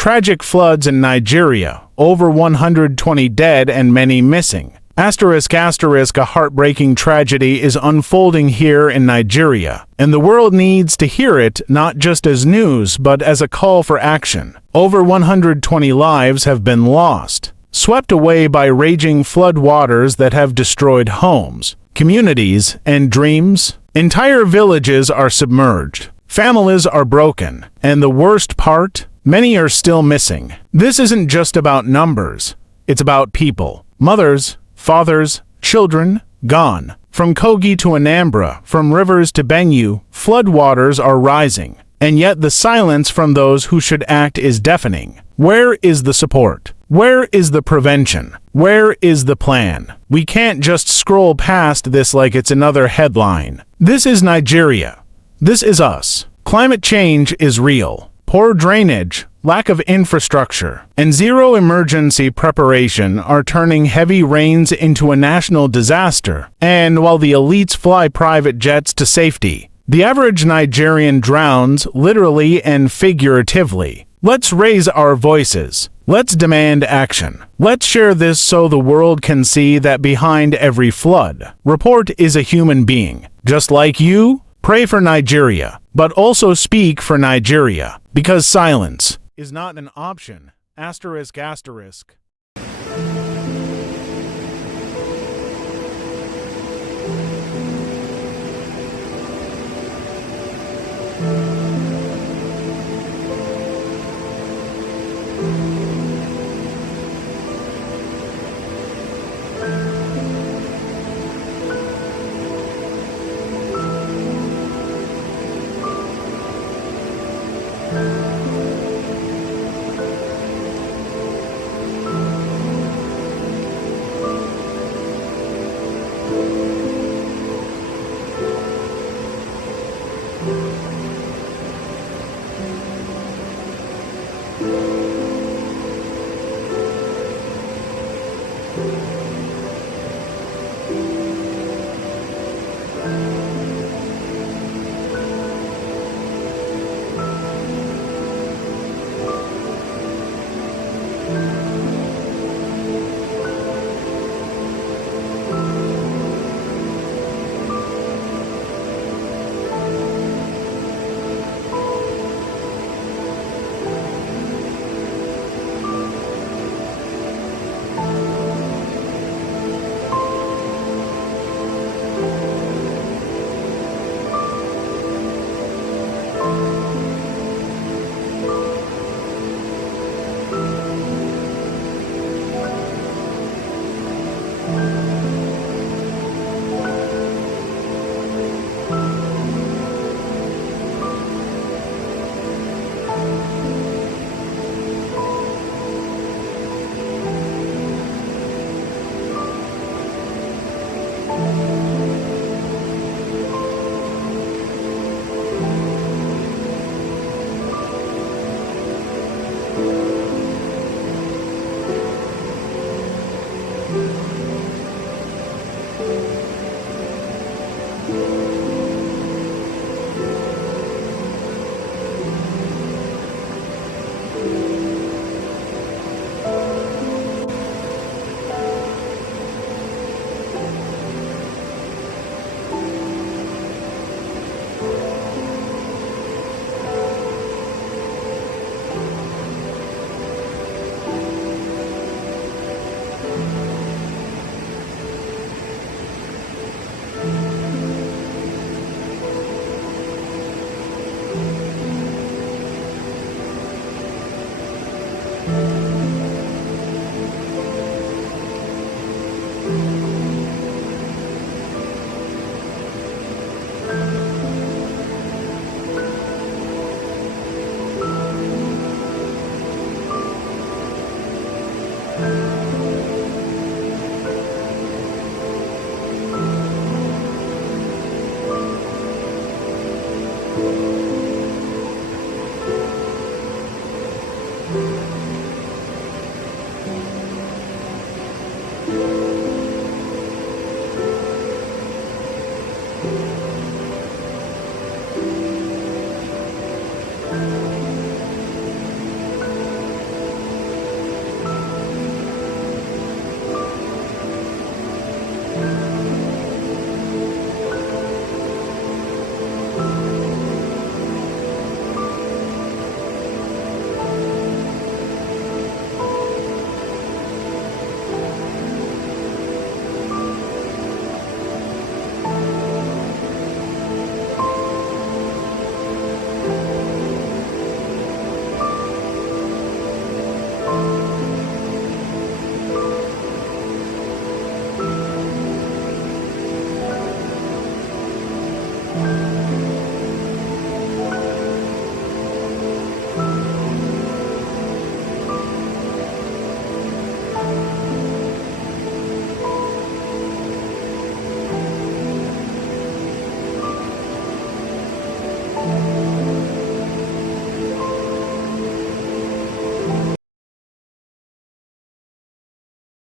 Tragic floods in Nigeria, over 120 dead and many missing. Asterisk asterisk, a heartbreaking tragedy is unfolding here in Nigeria, and the world needs to hear it not just as news but as a call for action. Over 120 lives have been lost, swept away by raging floodwaters that have destroyed homes, communities, and dreams. Entire villages are submerged. Families are broken, and the worst part? Many are still missing. This isn't just about numbers. It's about people. Mothers, fathers, children, gone. From Kogi to Anambra, from rivers to Benue, floodwaters are rising. And yet the silence from those who should act is deafening. Where is the support? Where is the prevention? Where is the plan? We can't just scroll past this like it's another headline. This is Nigeria. This is us. Climate change is real. Poor drainage, lack of infrastructure, and zero emergency preparation are turning heavy rains into a national disaster. And while the elites fly private jets to safety, the average Nigerian drowns literally and figuratively. Let's raise our voices. Let's demand action. Let's share this so the world can see that behind every flood report is a human being. Just like you, pray for Nigeria, but also speak for Nigeria, because silence is not an option. Asterisk asterisk.